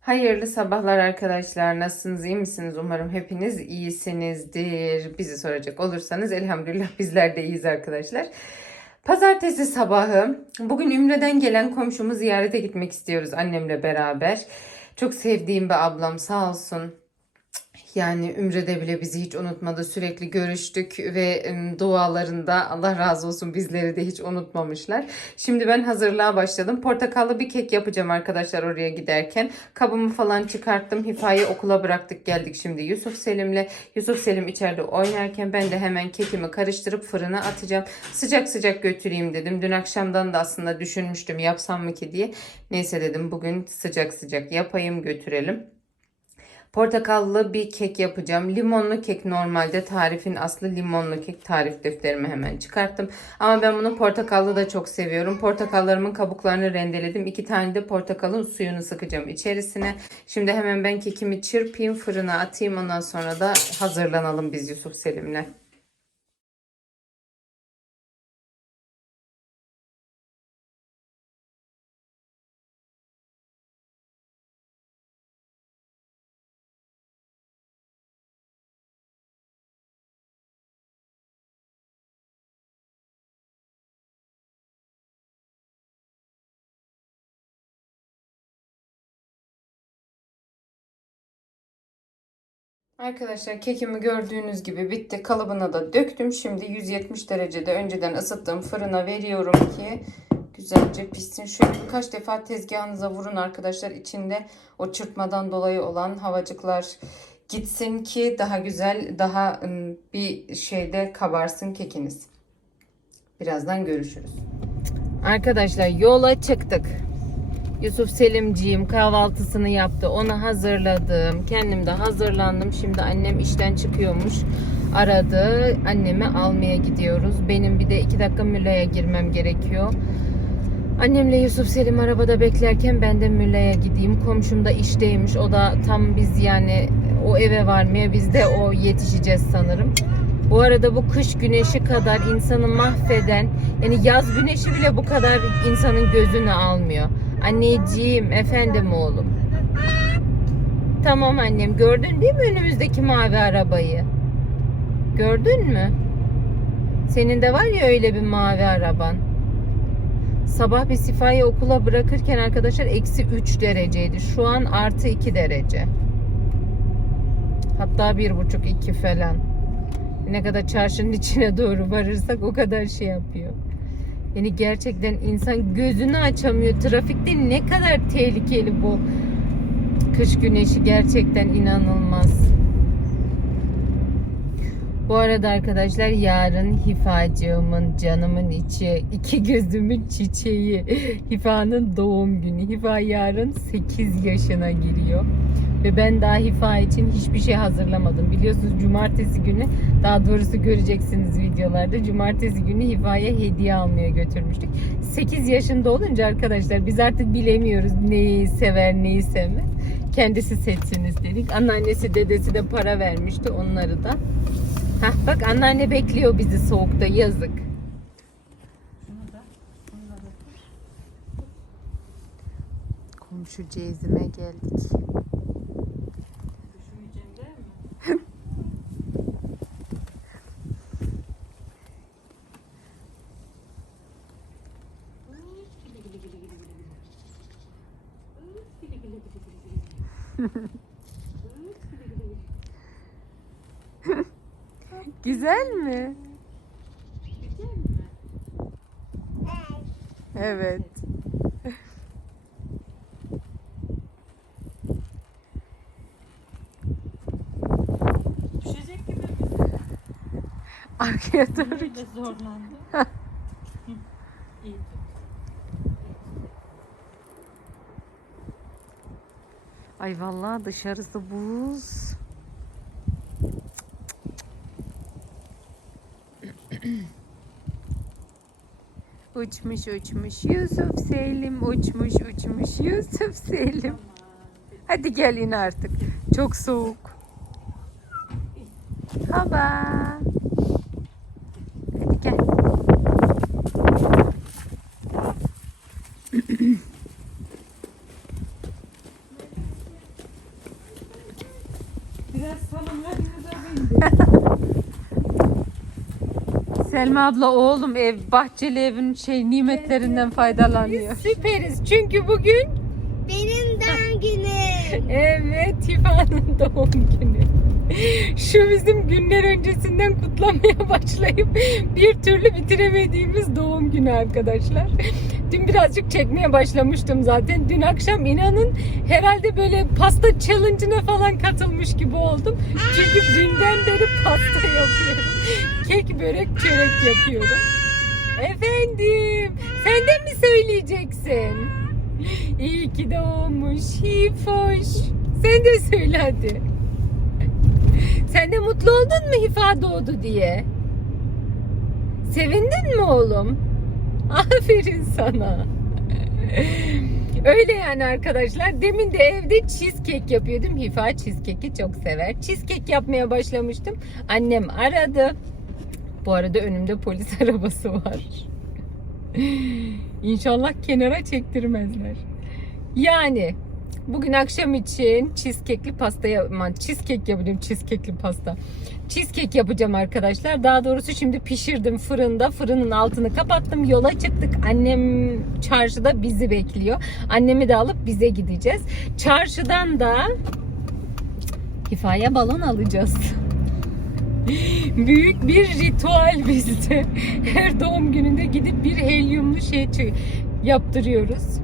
Hayırlı sabahlar arkadaşlar. Nasılsınız? iyi misiniz? Umarım hepiniz iyisinizdir. Bizi soracak olursanız elhamdülillah bizler de iyiyiz arkadaşlar. Pazartesi sabahı bugün Ümre'den gelen komşumu ziyarete gitmek istiyoruz annemle beraber. Çok sevdiğim bir ablam sağ olsun. Yani Ümre'de bile bizi hiç unutmadı. Sürekli görüştük ve dualarında Allah razı olsun bizleri de hiç unutmamışlar. Şimdi ben hazırlığa başladım. Portakallı bir kek yapacağım arkadaşlar oraya giderken. Kabımı falan çıkarttım. Hifayı okula bıraktık geldik şimdi Yusuf Selim'le. Yusuf Selim içeride oynarken ben de hemen kekimi karıştırıp fırına atacağım. Sıcak sıcak götüreyim dedim. Dün akşamdan da aslında düşünmüştüm yapsam mı ki diye. Neyse dedim bugün sıcak sıcak yapayım götürelim. Portakallı bir kek yapacağım. Limonlu kek normalde tarifin aslı limonlu kek. Tarif defterimi hemen çıkarttım. Ama ben bunu portakallı da çok seviyorum. Portakallarımın kabuklarını rendeledim. İki tane de portakalın suyunu sıkacağım içerisine. Şimdi hemen ben kekimi çırpayım fırına atayım. Ondan sonra da hazırlanalım biz Yusuf Selim'le. Arkadaşlar kekimi gördüğünüz gibi bitti. Kalıbına da döktüm. Şimdi 170 derecede önceden ısıttığım fırına veriyorum ki güzelce pişsin. Şöyle birkaç defa tezgahınıza vurun arkadaşlar. İçinde o çırpmadan dolayı olan havacıklar gitsin ki daha güzel, daha ım, bir şeyde kabarsın kekiniz. Birazdan görüşürüz. Arkadaşlar yola çıktık. Yusuf Selimciğim kahvaltısını yaptı. Onu hazırladım. Kendim de hazırlandım. Şimdi annem işten çıkıyormuş. Aradı. Annemi almaya gidiyoruz. Benim bir de iki dakika Mülla'ya girmem gerekiyor. Annemle Yusuf Selim arabada beklerken ben de Mülla'ya gideyim. Komşum da işteymiş. O da tam biz yani o eve varmaya biz de o yetişeceğiz sanırım. Bu arada bu kış güneşi kadar insanı mahveden yani yaz güneşi bile bu kadar insanın gözünü almıyor. Anneciğim, efendim oğlum. Tamam annem gördün değil mi önümüzdeki mavi arabayı? Gördün mü? Senin de var ya öyle bir mavi araban. Sabah bir sifayı okula bırakırken arkadaşlar eksi 3 dereceydi. Şu an artı 2 derece. Hatta bir buçuk iki falan. Ne kadar çarşının içine doğru varırsak o kadar şey yapıyor. Yani gerçekten insan gözünü açamıyor. Trafikte ne kadar tehlikeli bu kış güneşi gerçekten inanılmaz. Bu arada arkadaşlar yarın Hifacığımın canımın içi, iki gözümün çiçeği Hifa'nın doğum günü. Hifa yarın 8 yaşına giriyor. Ve ben daha Hifa için hiçbir şey hazırlamadım. Biliyorsunuz cumartesi günü daha doğrusu göreceksiniz videolarda. Cumartesi günü Hifa'ya hediye almaya götürmüştük. 8 yaşında olunca arkadaşlar biz artık bilemiyoruz neyi sever neyi sevmez. Kendisi seçsiniz dedik. Anneannesi dedesi de para vermişti onları da. Hah bak anneanne bekliyor bizi soğukta yazık. Komşu Cezim'e geldik. Güzel mi? Evet. Düşecek gibi Arkaya doğru. böyle zorlandı. İyi. Ay vallahi dışarısı buz. uçmuş uçmuş Yusuf Selim uçmuş uçmuş Yusuf Selim. Hadi gel in artık. Çok soğuk. Hava. Hadi gel. Biraz salın ver biraz Selma abla oğlum ev bahçeli evin şey nimetlerinden faydalanıyor. Süperiz çünkü bugün Benim doğum günüm. evet Tifa'nın doğum günü. Şu bizim günler öncesinden kutlamaya başlayıp bir türlü bitiremediğimiz doğum günü arkadaşlar. Dün birazcık çekmeye başlamıştım zaten. Dün akşam inanın herhalde böyle pasta challenge'ına falan katılmış gibi oldum. Çünkü dünden beri pasta yapıyorum. Kek, börek, çörek yapıyorum. Efendim, sen de mi söyleyeceksin? İyi ki doğmuş, Hifoş. Sen de söyle hadi. Sen de mutlu oldun mu Hifa doğdu diye? Sevindin mi oğlum? Aferin sana. Öyle yani arkadaşlar. Demin de evde cheesecake yapıyordum. Hifa cheesecake'i çok sever. Cheesecake yapmaya başlamıştım. Annem aradı. Bu arada önümde polis arabası var. İnşallah kenara çektirmezler. Yani bugün akşam için cheesecake'li pasta yapmam. Cheesecake yapacağım. Cheesecake'li pasta. Cheesecake yapacağım arkadaşlar. Daha doğrusu şimdi pişirdim fırında. Fırının altını kapattım. Yola çıktık. Annem çarşıda bizi bekliyor. Annemi de alıp bize gideceğiz. Çarşıdan da Hifaya balon alacağız. Büyük bir ritüel bizde. Her doğum gününde gidip bir helyumlu şey yaptırıyoruz.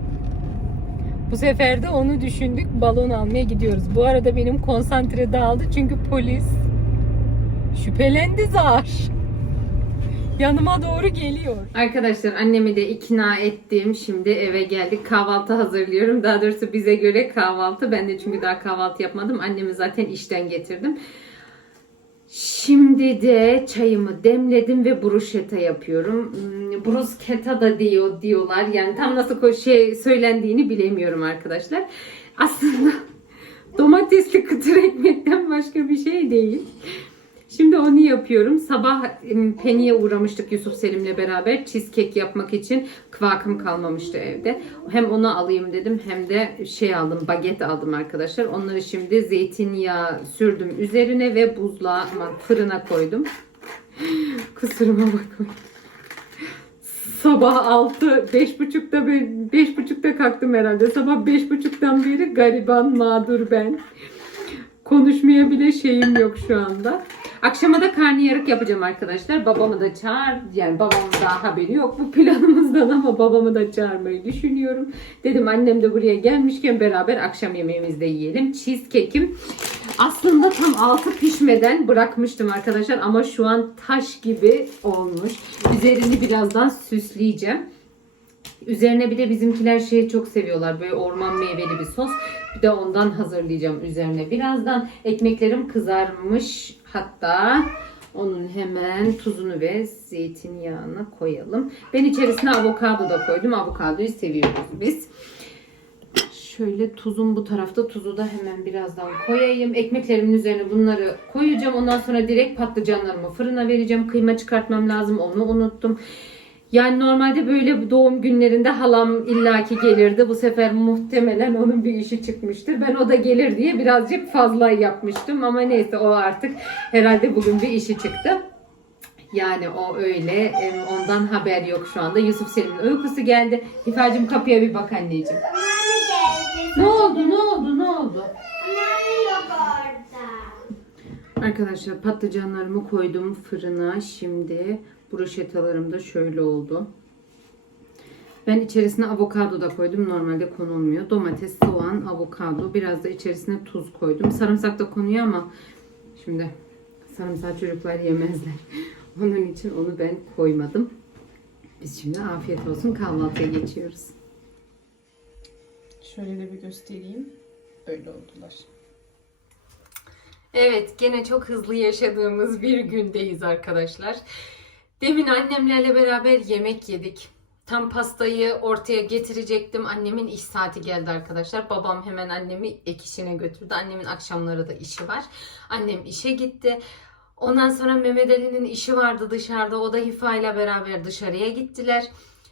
Bu sefer de onu düşündük. Balon almaya gidiyoruz. Bu arada benim konsantre dağıldı çünkü polis şüphelendi zar. Yanıma doğru geliyor. Arkadaşlar annemi de ikna ettim. Şimdi eve geldik. Kahvaltı hazırlıyorum. Daha doğrusu bize göre kahvaltı. Ben de çünkü daha kahvaltı yapmadım. Annemi zaten işten getirdim. Şimdi de çayımı demledim ve bruschetta yapıyorum. Hmm, Bruschetta da diyor diyorlar. Yani tam nasıl şey söylendiğini bilemiyorum arkadaşlar. Aslında domatesli kıtır ekmekten başka bir şey değil. Şimdi onu yapıyorum. Sabah em, Penny'e uğramıştık Yusuf Selim'le beraber cheesecake yapmak için. Kıvakım kalmamıştı evde. Hem onu alayım dedim hem de şey aldım, baget aldım arkadaşlar. Onları şimdi zeytinyağı sürdüm üzerine ve buzluğa, aman fırına koydum. Kusuruma bakmayın. Sabah 6, beş buçukta, beş buçukta kalktım herhalde. Sabah beş buçuktan beri gariban, mağdur ben. Konuşmaya bile şeyim yok şu anda. Akşama da karnıyarık yapacağım arkadaşlar. Babamı da çağır. Yani babamın daha haberi yok bu planımızdan ama babamı da çağırmayı düşünüyorum. Dedim annem de buraya gelmişken beraber akşam yemeğimizde yiyelim. Cheesecake'im aslında tam altı pişmeden bırakmıştım arkadaşlar ama şu an taş gibi olmuş. Üzerini birazdan süsleyeceğim. Üzerine bir de bizimkiler şeyi çok seviyorlar. Böyle orman meyveli bir sos. Bir de ondan hazırlayacağım üzerine. Birazdan ekmeklerim kızarmış. Hatta onun hemen tuzunu ve zeytinyağını koyalım. Ben içerisine avokado da koydum. Avokadoyu seviyoruz biz. Şöyle tuzum bu tarafta. Tuzu da hemen birazdan koyayım. Ekmeklerimin üzerine bunları koyacağım. Ondan sonra direkt patlıcanlarımı fırına vereceğim. Kıyma çıkartmam lazım. Onu unuttum. Yani normalde böyle bu doğum günlerinde halam illaki gelirdi. Bu sefer muhtemelen onun bir işi çıkmıştır. Ben o da gelir diye birazcık fazla yapmıştım. Ama neyse o artık herhalde bugün bir işi çıktı. Yani o öyle. Ondan haber yok şu anda. Yusuf Selim'in uykusu geldi. İfacım kapıya bir bak anneciğim. Ne oldu? Ne oldu? Ne oldu? Arkadaşlar patlıcanlarımı koydum fırına. Şimdi bruschettalarım da şöyle oldu. Ben içerisine avokado da koydum. Normalde konulmuyor. Domates, soğan, avokado. Biraz da içerisine tuz koydum. Sarımsak da konuyor ama şimdi sarımsak çocuklar yemezler. Onun için onu ben koymadım. Biz şimdi afiyet olsun kahvaltıya geçiyoruz. Şöyle de bir göstereyim. Böyle oldular. Evet, gene çok hızlı yaşadığımız bir gündeyiz arkadaşlar. Demin annemlerle beraber yemek yedik. Tam pastayı ortaya getirecektim. Annemin iş saati geldi arkadaşlar. Babam hemen annemi ek işine götürdü. Annemin akşamları da işi var. Annem işe gitti. Ondan sonra Mehmet Ali'nin işi vardı dışarıda. O da Hifa ile beraber dışarıya gittiler.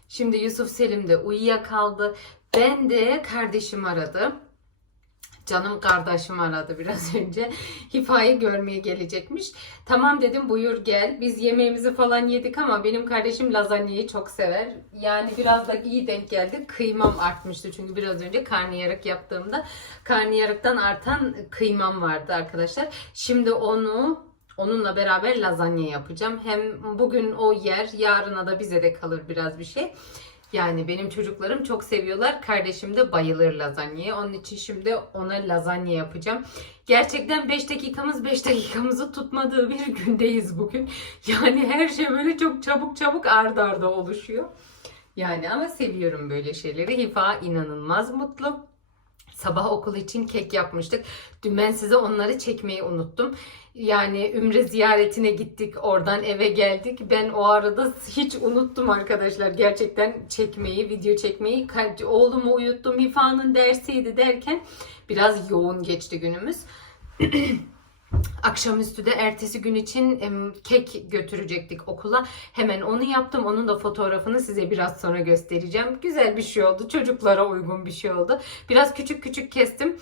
Şimdi Yusuf Selim de uyuyakaldı. Ben de kardeşim aradı. Canım kardeşim aradı biraz önce. Hifa'yı görmeye gelecekmiş. Tamam dedim buyur gel. Biz yemeğimizi falan yedik ama benim kardeşim lazanyayı çok sever. Yani biraz da iyi denk geldi. Kıymam artmıştı çünkü biraz önce karnıyarık yaptığımda karnıyarıktan artan kıymam vardı arkadaşlar. Şimdi onu onunla beraber lazanya yapacağım. Hem bugün o yer, yarına da bize de kalır biraz bir şey. Yani benim çocuklarım çok seviyorlar. Kardeşim de bayılır lazanyaya. Onun için şimdi ona lazanya yapacağım. Gerçekten 5 dakikamız 5 dakikamızı tutmadığı bir gündeyiz bugün. Yani her şey böyle çok çabuk çabuk arda arda oluşuyor. Yani ama seviyorum böyle şeyleri. Hifa inanılmaz mutlu. Sabah okul için kek yapmıştık. Dün ben size onları çekmeyi unuttum. Yani Ümre ziyaretine gittik. Oradan eve geldik. Ben o arada hiç unuttum arkadaşlar. Gerçekten çekmeyi, video çekmeyi. Oğlumu uyuttum. Hifa'nın dersiydi derken biraz yoğun geçti günümüz. Akşamüstü de ertesi gün için kek götürecektik okula. Hemen onu yaptım. Onun da fotoğrafını size biraz sonra göstereceğim. Güzel bir şey oldu. Çocuklara uygun bir şey oldu. Biraz küçük küçük kestim.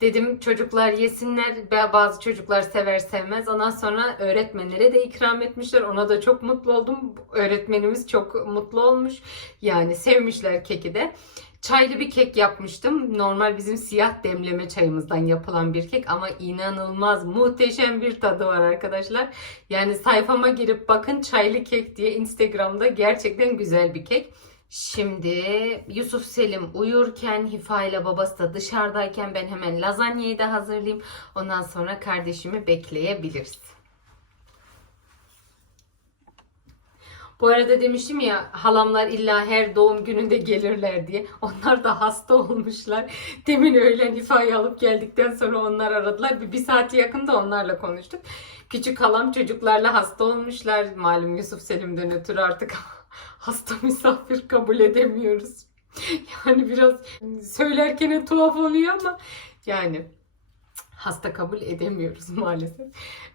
Dedim çocuklar yesinler. Bazı çocuklar sever sevmez. Ondan sonra öğretmenlere de ikram etmişler. Ona da çok mutlu oldum. Öğretmenimiz çok mutlu olmuş. Yani sevmişler keki de. Çaylı bir kek yapmıştım. Normal bizim siyah demleme çayımızdan yapılan bir kek ama inanılmaz muhteşem bir tadı var arkadaşlar. Yani sayfama girip bakın çaylı kek diye Instagram'da gerçekten güzel bir kek. Şimdi Yusuf Selim uyurken Hifa ile babası da dışarıdayken ben hemen lazanyayı da hazırlayayım. Ondan sonra kardeşimi bekleyebiliriz. Bu arada demiştim ya halamlar illa her doğum gününde gelirler diye. Onlar da hasta olmuşlar. Demin öğlen ifayı alıp geldikten sonra onlar aradılar. Bir, bir saati yakında onlarla konuştuk. Küçük halam çocuklarla hasta olmuşlar. Malum Yusuf Selim'den ötürü artık hasta misafir kabul edemiyoruz. Yani biraz söylerken tuhaf oluyor ama yani hasta kabul edemiyoruz maalesef.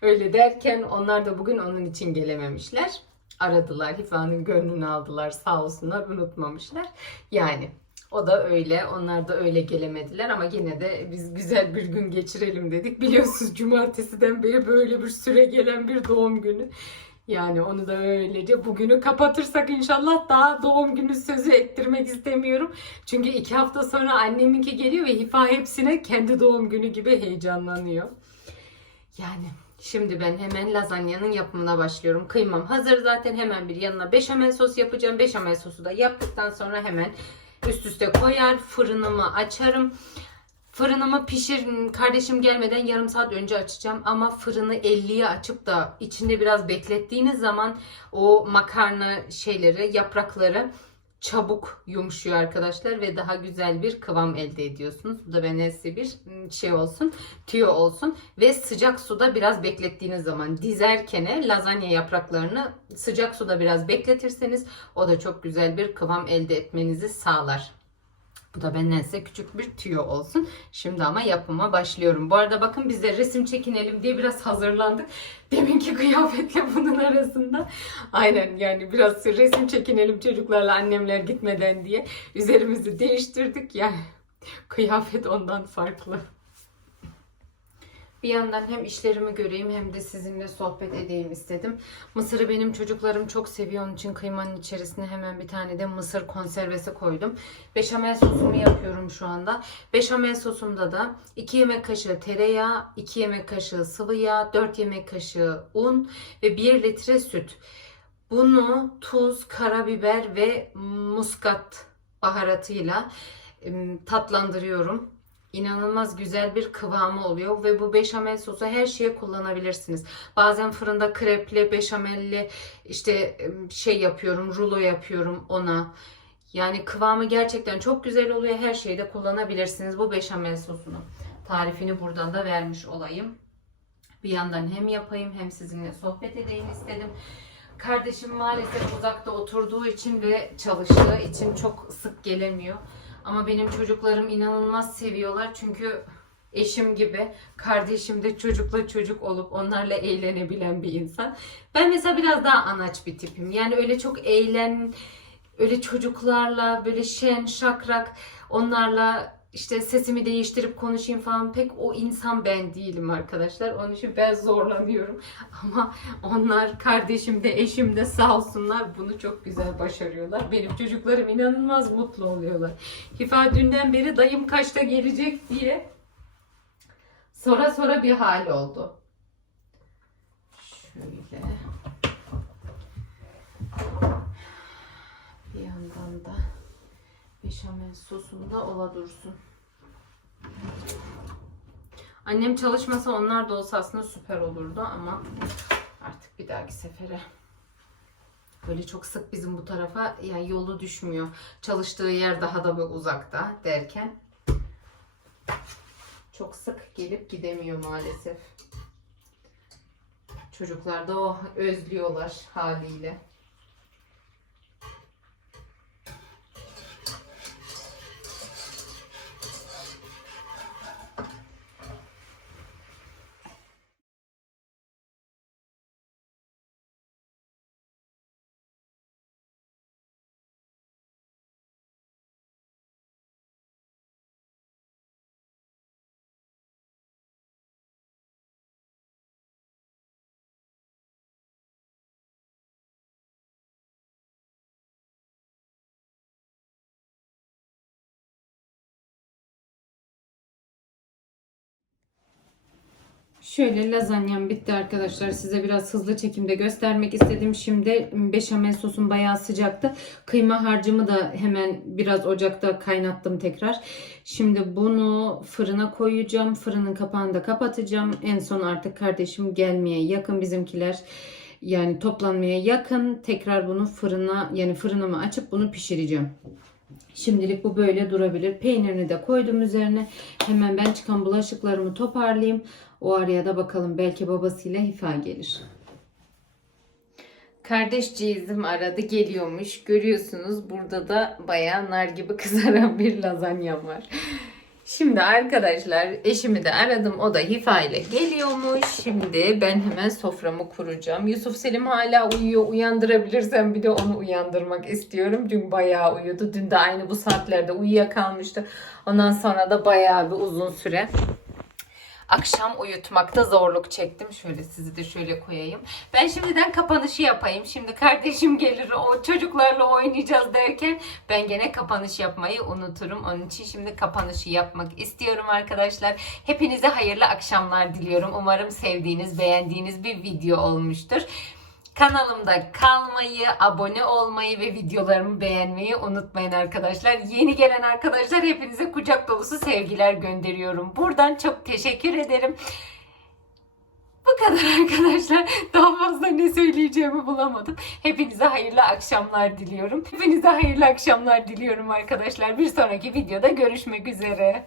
Öyle derken onlar da bugün onun için gelememişler aradılar. Hifa'nın gönlünü aldılar sağ olsunlar unutmamışlar. Yani o da öyle. Onlar da öyle gelemediler ama yine de biz güzel bir gün geçirelim dedik. Biliyorsunuz cumartesiden beri böyle bir süre gelen bir doğum günü. Yani onu da öylece bugünü kapatırsak inşallah daha doğum günü sözü ettirmek istemiyorum. Çünkü iki hafta sonra anneminki geliyor ve Hifa hepsine kendi doğum günü gibi heyecanlanıyor. Yani Şimdi ben hemen lazanyanın yapımına başlıyorum. Kıymam hazır zaten hemen bir yanına beşamel sos yapacağım. Beşamel sosu da yaptıktan sonra hemen üst üste koyar fırınımı açarım. Fırınımı pişir kardeşim gelmeden yarım saat önce açacağım ama fırını 50'ye açıp da içinde biraz beklettiğiniz zaman o makarna şeyleri yaprakları çabuk yumuşuyor arkadaşlar ve daha güzel bir kıvam elde ediyorsunuz. Bu da size bir şey olsun, tüyo olsun ve sıcak suda biraz beklettiğiniz zaman dizerken lazanya yapraklarını sıcak suda biraz bekletirseniz o da çok güzel bir kıvam elde etmenizi sağlar. Bu da benden size küçük bir tüyo olsun. Şimdi ama yapıma başlıyorum. Bu arada bakın biz de resim çekinelim diye biraz hazırlandık. Deminki kıyafetle bunun arasında. Aynen yani biraz resim çekinelim çocuklarla annemler gitmeden diye. Üzerimizi değiştirdik. Yani kıyafet ondan farklı. Bir yandan hem işlerimi göreyim hem de sizinle sohbet edeyim istedim. Mısırı benim çocuklarım çok seviyor. Onun için kıymanın içerisine hemen bir tane de mısır konservesi koydum. Beşamel sosumu yapıyorum şu anda. Beşamel sosumda da 2 yemek kaşığı tereyağı, 2 yemek kaşığı sıvı yağ, 4 yemek kaşığı un ve 1 litre süt. Bunu tuz, karabiber ve muskat baharatıyla tatlandırıyorum. İnanılmaz güzel bir kıvamı oluyor ve bu beşamel sosu her şeye kullanabilirsiniz. Bazen fırında krepli, beşamelli işte şey yapıyorum, rulo yapıyorum ona. Yani kıvamı gerçekten çok güzel oluyor. Her şeyde kullanabilirsiniz bu beşamel sosunu. Tarifini buradan da vermiş olayım. Bir yandan hem yapayım hem sizinle sohbet edeyim istedim. Kardeşim maalesef uzakta oturduğu için ve çalıştığı için çok sık gelemiyor. Ama benim çocuklarım inanılmaz seviyorlar çünkü eşim gibi kardeşim de çocukla çocuk olup onlarla eğlenebilen bir insan. Ben mesela biraz daha anaç bir tipim. Yani öyle çok eğlen öyle çocuklarla böyle şen şakrak onlarla işte sesimi değiştirip konuşayım falan pek o insan ben değilim arkadaşlar. Onun için ben zorlanıyorum. Ama onlar kardeşim de eşim de sağ olsunlar bunu çok güzel başarıyorlar. Benim çocuklarım inanılmaz mutlu oluyorlar. Hifa dünden beri dayım kaçta gelecek diye sonra sonra bir hal oldu. Şöyle. Bir yandan da beşamel sosunda ola dursun. Annem çalışmasa onlar da olsa aslında süper olurdu ama artık bir dahaki sefere. Böyle çok sık bizim bu tarafa yani yolu düşmüyor. Çalıştığı yer daha da bir uzakta derken çok sık gelip gidemiyor maalesef. Çocuklar da o özlüyorlar haliyle. Şöyle lazanyam bitti arkadaşlar. Size biraz hızlı çekimde göstermek istedim. Şimdi beşamel sosum bayağı sıcaktı. Kıyma harcımı da hemen biraz ocakta kaynattım tekrar. Şimdi bunu fırına koyacağım. Fırının kapağını da kapatacağım. En son artık kardeşim gelmeye yakın bizimkiler. Yani toplanmaya yakın. Tekrar bunu fırına yani fırınımı açıp bunu pişireceğim. Şimdilik bu böyle durabilir. Peynirini de koydum üzerine. Hemen ben çıkan bulaşıklarımı toparlayayım. O araya da bakalım belki babasıyla Hifa gelir. Kardeşciğizim aradı geliyormuş. Görüyorsunuz burada da bayağı nar gibi kızaran bir lazanyam var. Şimdi arkadaşlar eşimi de aradım. O da Hifa ile geliyormuş. Şimdi ben hemen soframı kuracağım. Yusuf Selim hala uyuyor. Uyandırabilirsem bir de onu uyandırmak istiyorum. Dün bayağı uyudu. Dün de aynı bu saatlerde uyuyakalmıştı. Ondan sonra da bayağı bir uzun süre akşam uyutmakta zorluk çektim. Şöyle sizi de şöyle koyayım. Ben şimdiden kapanışı yapayım. Şimdi kardeşim gelir o çocuklarla oynayacağız derken ben gene kapanış yapmayı unuturum. Onun için şimdi kapanışı yapmak istiyorum arkadaşlar. Hepinize hayırlı akşamlar diliyorum. Umarım sevdiğiniz, beğendiğiniz bir video olmuştur. Kanalımda kalmayı, abone olmayı ve videolarımı beğenmeyi unutmayın arkadaşlar. Yeni gelen arkadaşlar hepinize kucak dolusu sevgiler gönderiyorum. Buradan çok teşekkür ederim. Bu kadar arkadaşlar. Daha fazla ne söyleyeceğimi bulamadım. Hepinize hayırlı akşamlar diliyorum. Hepinize hayırlı akşamlar diliyorum arkadaşlar. Bir sonraki videoda görüşmek üzere.